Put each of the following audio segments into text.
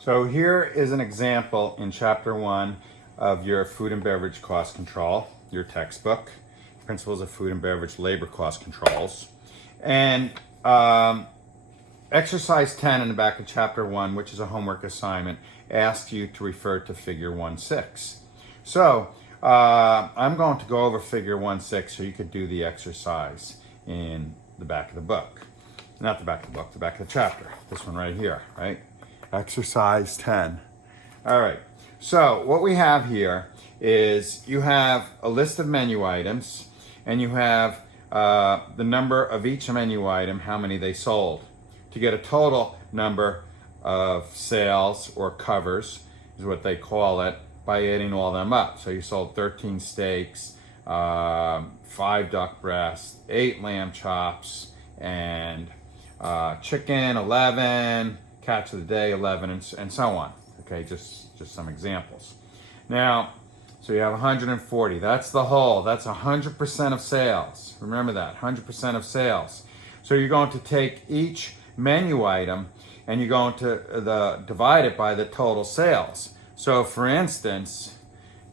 So here is an example in chapter 1 of your food and beverage cost control, your textbook, Principles of Food and Beverage Labor Cost Controls. And exercise 10 in the back of chapter 1, which is a homework assignment, asks you to refer to figure 1.6. So I'm going to go over figure 1.6 so you could do the exercise in the back of the book. Not the back of the book, the back of the chapter. This one right here, right? Exercise 10. All right. So what we have here is you have a list of menu items and you have the number of each menu item, how many they sold. To get a total number of sales or covers is what they call it by adding all them up. So you sold 13 steaks, 5 duck breasts, 8 lamb chops, and chicken 11, catch of the day 11, and so on. Okay, just some examples. Now, so you have 140. That's the whole. That's 100% of sales. Remember that, 100% of sales. So you're going to take each menu item and you're going to divide it by the total sales. So for instance,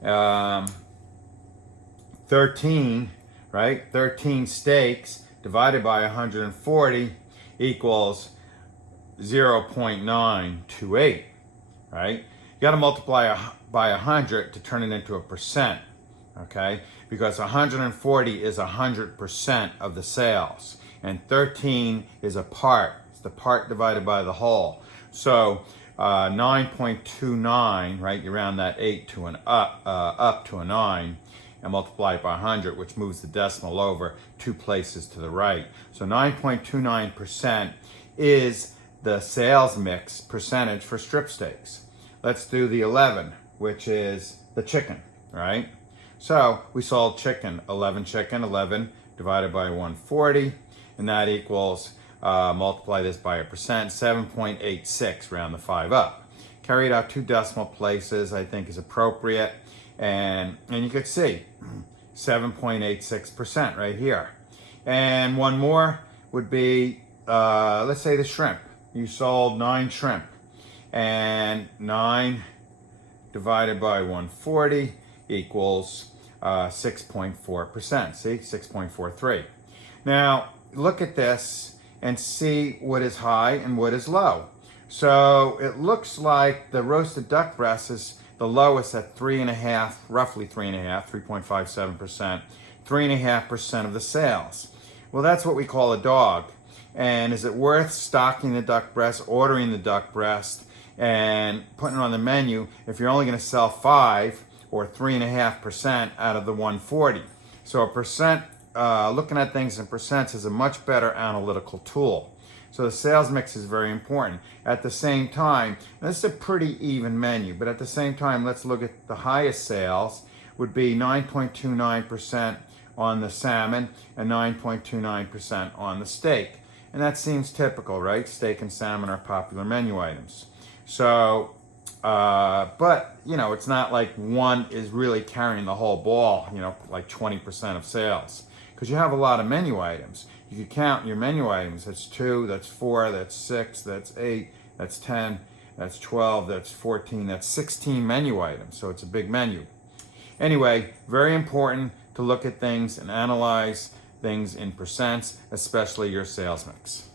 13, right? 13 steaks divided by 140 equals 0.928, right? You got to multiply by 100 to turn it into a percent, okay? Because 140 is 100% of the sales, and 13 is a part. It's the part divided by the whole. So 9.29, right? You round that 8 to an up to a 9, and multiply it by 100, which moves the decimal over 2 places to the right. So 9.29% is the sales mix percentage for strip steaks. Let's do the 11, which is the chicken, right? So we sold chicken, 11 divided by 140, and that equals, multiply this by a percent, 7.86, round the 5 up. Carried out 2 decimal places, I think is appropriate. And you could see 7.86% right here. And one more would be, let's say the shrimp. You sold 9 shrimp, and 9 divided by 140 equals 6.4%. See, 6.43. Now, look at this and see what is high and what is low. So it looks like the roasted duck breast is the lowest at 3.5%, roughly 3.57%, 3.5% of the sales. Well, that's what we call a dog. And is it worth stocking the duck breast, ordering the duck breast, and putting it on the menu if you're only going to sell 5 or 3.5% out of the 140? So a percent, looking at things in percents is a much better analytical tool. So the sales mix is very important. At the same time, this is a pretty even menu, but at the same time, let's look at the highest sales would be 9.29% on the salmon and 9.29% on the steak. And that seems typical, right? Steak and salmon are popular menu items. So, but, you know, it's not like one is really carrying the whole ball, you know, like 20% of sales. Because you have a lot of menu items. You can count your menu items. That's 2, that's 4, that's 6, that's 8, that's 10, that's 12, that's 14, that's 16 menu items. So it's a big menu. Anyway, very important to look at things and analyze things in percents, especially your sales mix.